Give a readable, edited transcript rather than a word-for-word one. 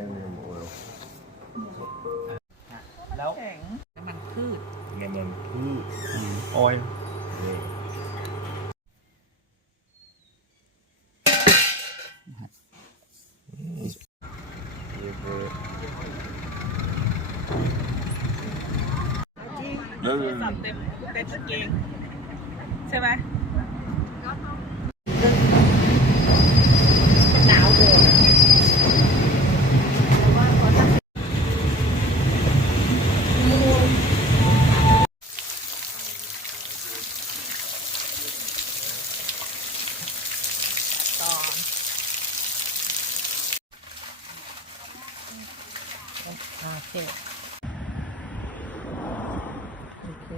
Titanium oil แล้ว แข็งน้ำมันพืช น้ำมันพืช ออยล์ นี่เยเบอร์ จริง เริ่ม สับเต็มกางเกงใช่ไหมมันหนาวเกินตอนโอเค